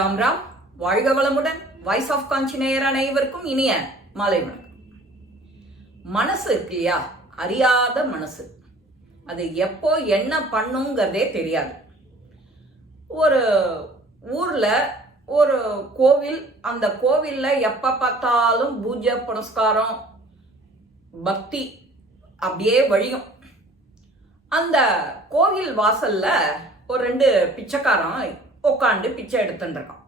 ராம் ராம் வாழ்க வளமுடன் voice of காஞ்சி நேயர் அனைவருக்கும் இனிய மாலை வணக்கம். மனசு இருக்கு இல்லையா? அறியாத மனசு. அது எப்போ என்ன பண்ணுங்கிறதே தெரியாது. ஒரு ஊர்ல ஒரு கோவில் அந்த கோவில்ல எப்ப பார்த்தாலும் பூஜை புனஸ்காரம் பக்தி அப்படியே வழியும். அந்த கோவில் வாசல்ல ஒரு ரெண்டு பிச்சைக்காரன் உட்காந்து பிச்சை எடுத்துட்டு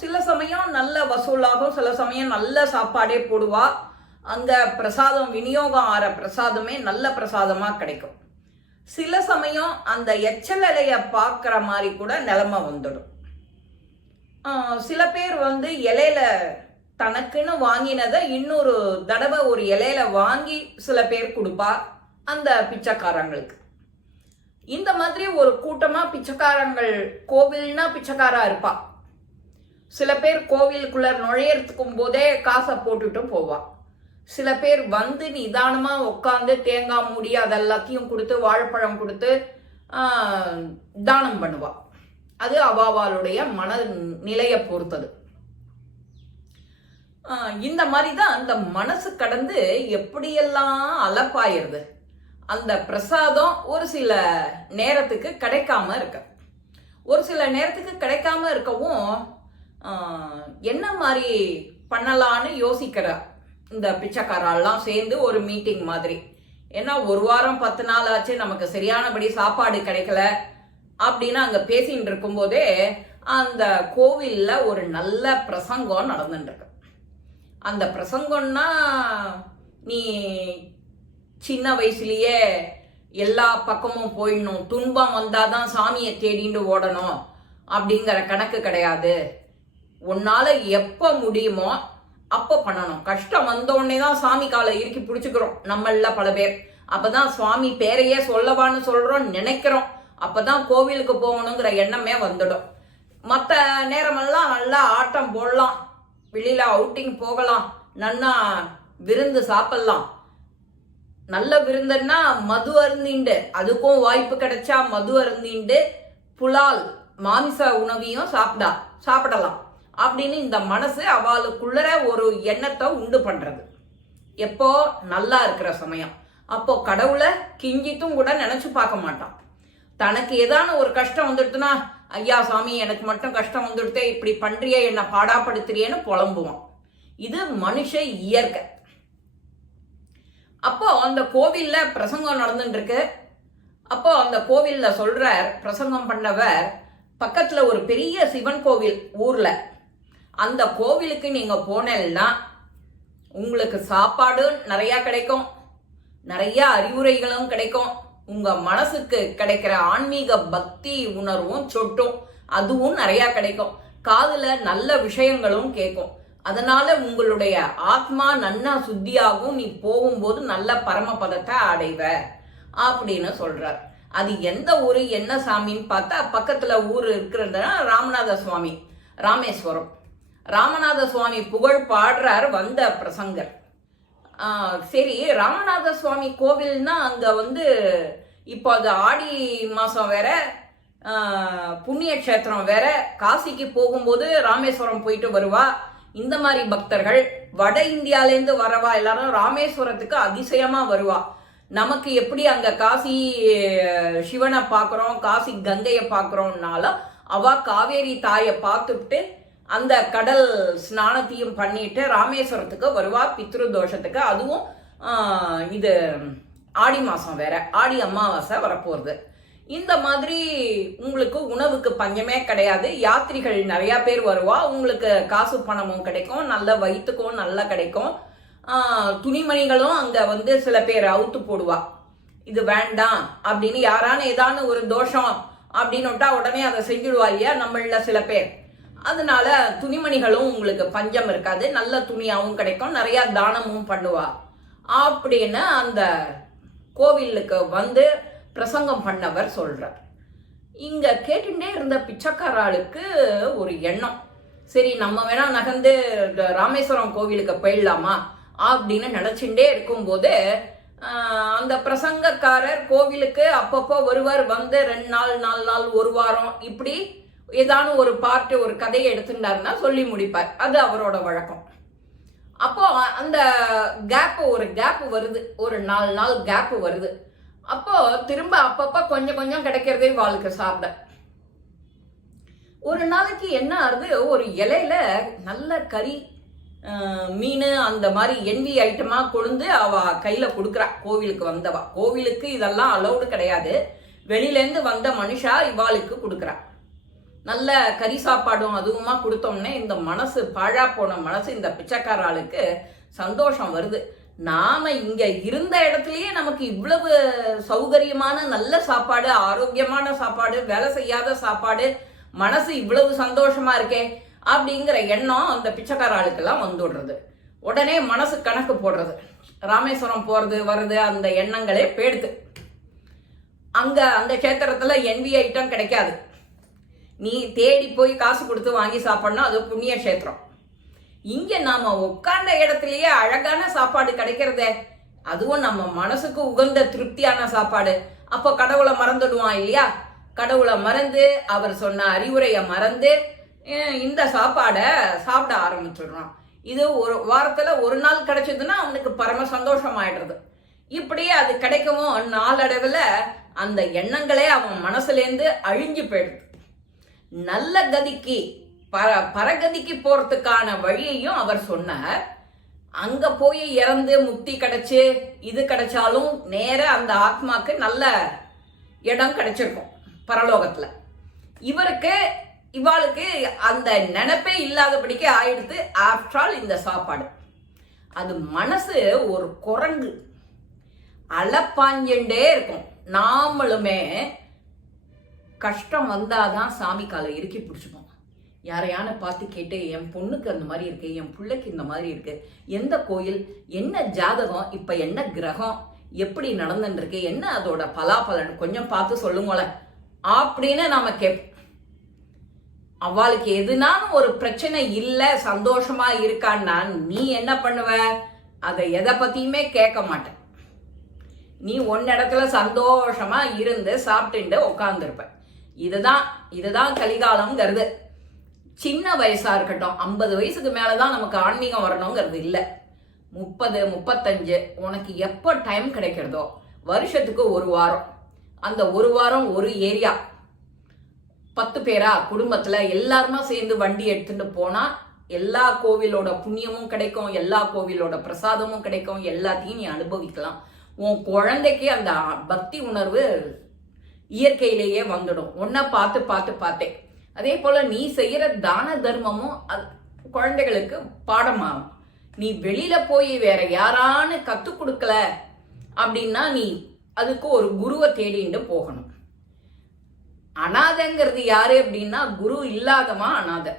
சில சமயம் நல்ல வசூலாகும் சில சமயம் நல்ல சாப்பாடே போடுவா. அங்கே பிரசாதம் விநியோகம் ஆகிற பிரசாதமே நல்ல பிரசாதமாக கிடைக்கும். சில சமயம் அந்த எச்சல் இலைய பார்க்குற மாதிரி கூட நிலமை வந்துடும். சில பேர் வந்து இலையில தனக்குன்னு வாங்கினதை இன்னொரு தடவை ஒரு இலையில வாங்கி சில பேர் கொடுப்பா அந்த பிச்சைக்காரங்களுக்கு. இந்த மாதிரி ஒரு கூட்டமா பிச்சைக்காரங்கள் கோவில்னா பிச்சைக்காரா இருப்பா. சில பேர் கோவிலுக்குள்ள நுழையறதுக்கும் போதே காசை போட்டுட்டு போவா. சில பேர் வந்து நிதானமா உட்காந்து தேங்காய் மூடி அதெல்லாத்தையும் கொடுத்து வாழைப்பழம் கொடுத்து தானம் பண்ணுவா. அது அவாவாளுடைய மன நிலையை பொறுத்தது. இந்த மாதிரி தான் அந்த மனசு கடந்து எப்படியெல்லாம் அலப்பாயிருது. அந்த பிரசாதம் ஒரு சில நேரத்துக்கு கிடைக்காம இருக்கு. ஒரு சில நேரத்துக்கு கிடைக்காம இருக்கவும் என்ன மாதிரி பண்ணலான்னு யோசிக்கிற இந்த பிச்சைக்காரெல்லாம் சேர்ந்து ஒரு மீட்டிங் மாதிரி. ஏன்னா ஒரு வாரம் பத்து நாள் ஆச்சு நமக்கு சரியானபடி சாப்பாடு கிடைக்கல அப்படின்னு அங்கே பேசிட்டு இருக்கும்போதே அந்த கோவிலில் ஒரு நல்ல பிரசங்கம் நடந்துட்டு இருக்கு. அந்த பிரசங்கம்னா நீ சின்ன வயசுலயே எல்லா பக்கமும் போயிடணும். துன்பம் வந்தாதான் சாமியை தேடிண்டு ஓடணும் அப்படிங்கிற கணக்கு கிடையாது. உன்னால எப்ப முடியுமோ அப்போ பண்ணணும். கஷ்டம் வந்தோடனே தான் சாமி காலை இறுக்கி பிடிச்சுக்கிறோம். நம்மள பல பேர். அப்பதான் சுவாமி பேரையே சொல்லவான்னு சொல்றோம் நினைக்கிறோம். அப்பதான் கோவிலுக்கு போகணுங்கிற எண்ணமே வந்துடும். மற்ற நேரமெல்லாம் நல்லா ஆட்டம் போடலாம். வெளியில அவுட்டிங் போகலாம். நன்னா விருந்து சாப்பிடலாம். நல்ல விருந்தன்னா மது அருந்திண்டு. அதுக்கும் வாய்ப்பு கிடைச்சா மது அருந்திண்டு. புலால் மாமிச உணவையும் சாப்பிடா சாப்பிடலாம். அப்படின்னு இந்த மனசு அவளுக்குள்ளற ஒரு எண்ணத்தை உண்டு பண்றது. எப்போ? நல்லா இருக்கிற சமயம். அப்போ கடவுளை கிஞ்சித்தும் கூட நினைச்சு பார்க்க மாட்டான். தனக்கு ஏதான ஒரு கஷ்டம் வந்துடுதுன்னா ஐயா சாமி எனக்கு மட்டும் கஷ்டம் வந்துடுதே இப்படி பண்றிய என்னை பாடாப்படுத்துறியேன்னு புலம்புவான். இது மனுஷ இயற்கை. அப்போ அந்த கோவில்ல பிரசங்கம் நடந்துட்டு இருக்கு அப்போ அந்த கோவில்ல சொல்றார் பிரசங்கம் பண்ணவர் பக்கத்துல ஒரு பெரிய சிவன் கோவில் ஊர்ல. அந்த கோவிலுக்கு நீங்க போனேன்னா உங்களுக்கு சாப்பாடு நிறைய கிடைக்கும். நிறைய அறிவுரைகளும் கிடைக்கும். உங்க மனசுக்கு கிடைக்கிற ஆன்மீக பக்தி உணர்வும் சொட்டும். அதுவும் நிறைய கிடைக்கும். காதுல நல்ல விஷயங்களும் கேட்கும். அதனால உங்களுடைய ஆத்மா நன்னா சுத்தியாகும் நீ போகும்போது நல்ல பரமபதத்தை அடைவ அப்படின்னு சொல்றார். அது எந்த ஊர் என்ன சாமின்னு பார்த்தா பக்கத்துல ஊர் இருக்கிறதுனா ராமநாத சுவாமி ராமேஸ்வரம். ராமநாத சுவாமி புகழ் பாடுறார் வந்த பிரசங்கர். சரி ராமநாத சுவாமி கோவில்னா அங்க வந்து இப்போ அது ஆடி மாதம் வேற புண்ணிய கஷேத்திரம் வேற காசிக்கு போகும்போது ராமேஸ்வரம் போயிட்டு வருவா. இந்த மாதிரி பக்தர்கள் வட இந்தியாலேருந்து வரவா? எல்லாரும் ராமேஸ்வரத்துக்கு அதிசயமா வருவா. நமக்கு எப்படி அங்க காசி சிவனை பார்க்குறோம் காசி கங்கையை பார்க்குறோம்னால அவ காவேரி தாயை பார்த்துட்டு அந்த கடல் ஸ்நானத்தையும் பண்ணிட்டு ராமேஸ்வரத்துக்கு வருவா பித்ரு தோஷத்துக்கு. அதுவும் இது ஆடி மாசம் வேற. ஆடி அமாவாசை வரப்போகுது இந்த மாதிரி உங்களுக்கு உணவுக்கு பஞ்சமே கிடையாது. யாத்திரிகள் நிறைய பேர் வருவா. உங்களுக்கு காசு பணமும் கிடைக்கும். நல்ல வயிற்றுக்கும் நல்லா கிடைக்கும். துணிமணிகளும் அங்க வந்து சில பேர் அவுத்து போடுவா. இது வேண்டாம் அப்படின்னு யாரான ஏதான ஒரு தோஷம் அப்படின்னு விட்டா உடனே அதை செஞ்சுடுவா இல்லையா? நம்மள சில பேர். அதனால துணிமணிகளும் உங்களுக்கு பஞ்சம் இருக்காது. நல்ல துணியாகவும் கிடைக்கும். நிறைய தானமும் பண்ணுவா. அப்படின்னு அந்த கோவிலுக்கு வந்து பிரசங்கம் பண்ணவர் சொல்கிறார் இங்கே கேட்டுட்டே இருந்த பிச்சைக்காராளுக்கு ஒரு எண்ணம். சரி நம்ம வேணா நகர்ந்து இந்த ராமேஸ்வரம் கோவிலுக்கு போயிடலாமா? அப்படின்னு நினைச்சுட்டே இருக்கும்போது அந்த பிரசங்கக்காரர் கோவிலுக்கு அப்பப்போ ஒருவர் வந்து ரெண்டு நாள் நாலு நாள் ஒரு வாரம் இப்படி ஏதான ஒரு பார்ட்டு ஒரு கதையை எடுத்துட்டாருன்னா சொல்லி முடிப்பார். அது அவரோட வழக்கம். அப்போ அந்த கேப்பு ஒரு கேப்பு வருது. ஒரு நாலு நாள் கேப்பு வருது. அப்போ திரும்ப அப்பப்ப கொஞ்சம் கொஞ்சம் கிடைக்கிறதே வாழ்க்கை சாப்பிட. ஒரு நாளைக்கு என்ன ஆகுது ஒரு இலையில நல்ல கறி மீன் அந்த மாதிரி எண்ணி ஐட்டமா கொழுந்து அவ கையில கொடுக்குறா. கோவிலுக்கு வந்தவா. கோவிலுக்கு இதெல்லாம் அலௌடு கிடையாது. வெளியிலேருந்து வந்த மனுஷா இவாளுக்கு கொடுக்குறா. நல்ல கறி சாப்பாடும் அதுவுமா கொடுத்தோம்னே இந்த மனசு பாழா போன மனசு இந்த பிச்சைக்கார ஆளுக்கு சந்தோஷம் வருது. நாம இங்க இருந்த இடத்துலயே நமக்கு இவ்வளவு சௌகரியமான நல்ல சாப்பாடு ஆரோக்கியமான சாப்பாடு வேலை செய்யாத சாப்பாடு மனசு இவ்வளவு சந்தோஷமா இருக்கே அப்படிங்கிற எண்ணம் அந்த பிச்சைக்கார ஆளுக்கெல்லாம் வந்துடுறது. உடனே மனசு கணக்கு போடுறது. ராமேஸ்வரம் போறது வர்றது அந்த எண்ணங்களே போயிடுது அங்க அந்த கஷேத்திரத்துல என்வி ஐட்டம் கிடைக்காது. நீ தேடி போய் காசு கொடுத்து வாங்கி சாப்பிடணும் அது புண்ணிய கஷேத்திரம் இங்க நாம உட்கார்ந்த இடத்துலயே அழகான சாப்பாடு கிடைக்கிறதே. அதுவும் நம்ம மனசுக்கு உகந்த திருப்தியான சாப்பாடு. அப்போ கடவுளை மறந்துடுவான் இல்லையா? கடவுளை மறந்து அவர் சொன்ன அறிவுரையை மறந்து இந்த சாப்பாடை சாப்பிட ஆரம்பிச்சிடுறான். இது ஒரு வாரத்துல ஒரு நாள் கிடைச்சதுன்னா அவனுக்கு பரம சந்தோஷம் ஆயிடுறது இப்படியே அது கிடைக்கவும் நாளடைவில் அந்த எண்ணங்களே அவன் மனசுலேருந்து அழிஞ்சு போயிடுது. நல்ல கதிக்கு பர பரகதிக்கு போறதுக்கான வழியையும் அவர் சொன்னார். அங்க போய் இறந்து முக்தி கிடைச்சு இது கிடைச்சாலும் நேர அந்த ஆத்மாக்கு நல்ல இடம் கிடைச்சிருக்கும் பரலோகத்துல. இவருக்கு இவாளுக்கு அந்த நினைப்பே இல்லாதபடிக்கு ஆயிடுத்து ஆஃப்டர் ஆல் இந்த சாப்பாடு. அது மனசு ஒரு குரங்கு. அலப்பாஞ்சண்டே இருக்கும். நாமளுமே கஷ்டம் வந்தாதான் சாமி காலை இறுக்கி பிடிச்சிப்போம். யாரையான பார்த்து கேட்டு என் பொண்ணுக்கு அந்த மாதிரி இருக்கு என் பிள்ளைக்கு இந்த மாதிரி இருக்கு. எந்த கோயில் என்ன ஜாதகம் இப்ப என்ன கிரகம் எப்படி நடந்துருக்கு என்ன அதோட பலாபலன் கொஞ்சம் பார்த்து சொல்லுங்களேன் அப்படின்னு நாம கேட்போம் அவளுக்கு எதுனாலும் ஒரு பிரச்சனை இல்ல சந்தோஷமா இருக்கான்னா நீ என்ன பண்ணுவ? அதை எதை பத்தியுமே கேட்க மாட்ட. நீ ஒன்னிடத்துல சந்தோஷமா இருந்து சாப்பிட்டுட்டு உட்காந்துருப்ப இதுதான் இதுதான் கலிகாலம்ங்கிறது. சின்ன வயசா இருக்கட்டும் ஐம்பது வயசுக்கு மேலதான் நமக்கு ஆன்மீகம் வரணுங்கிறது இல்லை. முப்பது முப்பத்தஞ்சு உனக்கு எப்போ டைம் கிடைக்கிறதோ வருஷத்துக்கு ஒரு வாரம். அந்த ஒரு வாரம் ஒரு ஏரியா. பத்து பேரா குடும்பத்தில் எல்லாருமா சேர்ந்து வண்டி எடுத்துட்டு போனால் எல்லா கோவிலோட புண்ணியமும் கிடைக்கும் எல்லா கோவிலோட பிரசாதமும் கிடைக்கும் எல்லாத்தையும் நீ அனுபவிக்கலாம். உன் குழந்தைக்கு அந்த பக்தி உணர்வு இயற்கையிலேயே வந்துடும். ஒன்றை பார்த்து பார்த்து பார்த்தேன். அதே போல் நீ செய்கிற தான தர்மமும் அது குழந்தைகளுக்கு பாடமாகும். நீ வெளியில் போய் வேற யாரான்னு கற்றுக் கொடுக்கல அப்படின்னா நீ அதுக்கு ஒரு குருவை தேடிட்டு போகணும். அனாதைங்கிறது யாரு அப்படின்னா குரு இல்லாதமா அனாதை.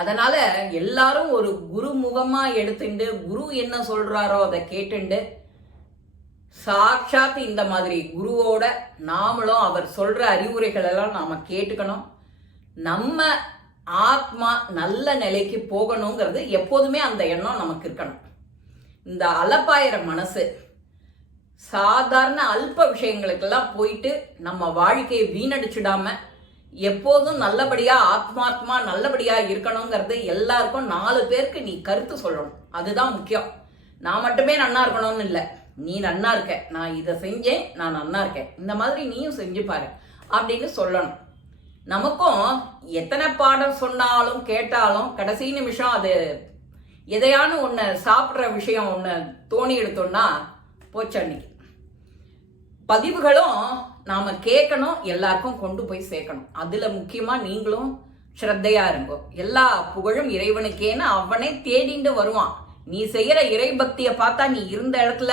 அதனால எல்லாரும் ஒரு குரு முகமா எடுத்துண்டு குரு என்ன சொல்றாரோ அதை கேட்டுண்டு சாட்சாத் இந்த மாதிரி குருவோட நாமளும் அவர் சொல்கிற அறிவுரைகள் எல்லாம் நாம் கேட்டுக்கணும். நம்ம ஆத்மா நல்ல நிலைக்கு போகணுங்கிறது எப்போதுமே அந்த எண்ணம் நமக்கு இருக்கணும். இந்த அலப்பாயிர மனசு சாதாரண அல்ப விஷயங்களுக்கெல்லாம் போயிட்டு நம்ம வாழ்க்கையை வீணடிச்சிடாம எப்போதும் நல்லபடியாக ஆத்மாத்மா நல்லபடியாக இருக்கணுங்கிறது எல்லாருக்கும் நாலு பேருக்கு நீ கருத்து சொல்லணும். அதுதான் முக்கியம். நான் மட்டுமே நன்னா இருக்கணும்னு இல்லை. நீ நன்னா இருக்க நான் இதை செஞ்சேன் நான் நன்னா இருக்கேன். இந்த மாதிரி நீயும் செஞ்சு பாரு அப்படின்னு சொல்லணும். நமக்கும் எத்தனை பாடம் சொன்னாலும் கேட்டாலும் கடைசி நிமிஷம் அது எதையானு ஒன்று சாப்பிட்ற விஷயம் ஒன்று தோணி எடுத்தோம்னா போச்சு அன்னைக்கு. பதிவுகளும் நாம் கேட்கணும் எல்லாருக்கும் கொண்டு போய் சேர்க்கணும். அதில் முக்கியமாக நீங்களும் ஸ்ரத்தையா இருங்கோ. எல்லா புகழும் இறைவனுக்கேன்னு அவனே தேடிண்டு வருவான். நீ செய்யற இறைபக்தியை பார்த்தா நீ இருந்த இடத்துல